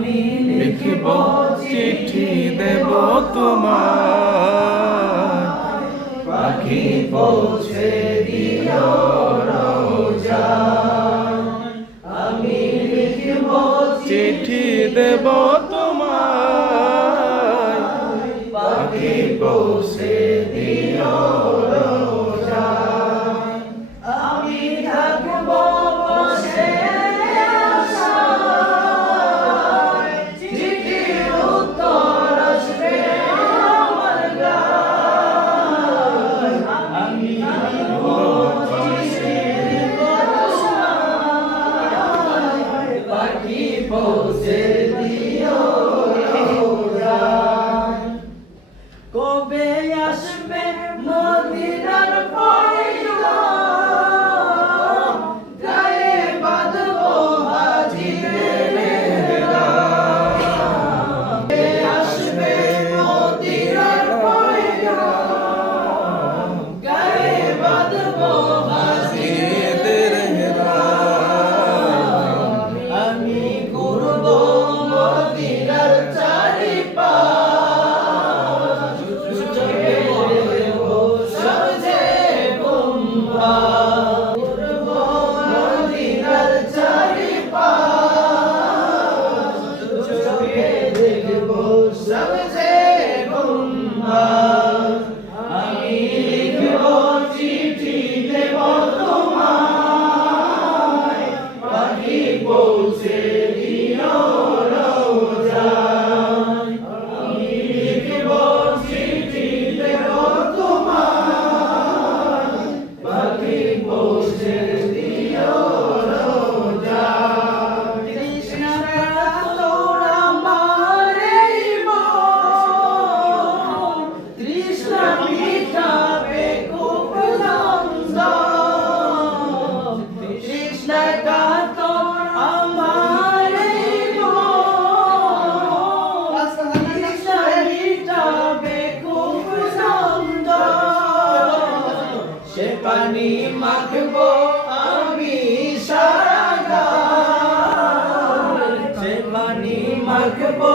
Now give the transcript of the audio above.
আমি লিখিব চিঠি দেব তোমার পাখি পৌঁছে দিয়ে সে পানি মাখবো আমি সারা সে পানি মাখবো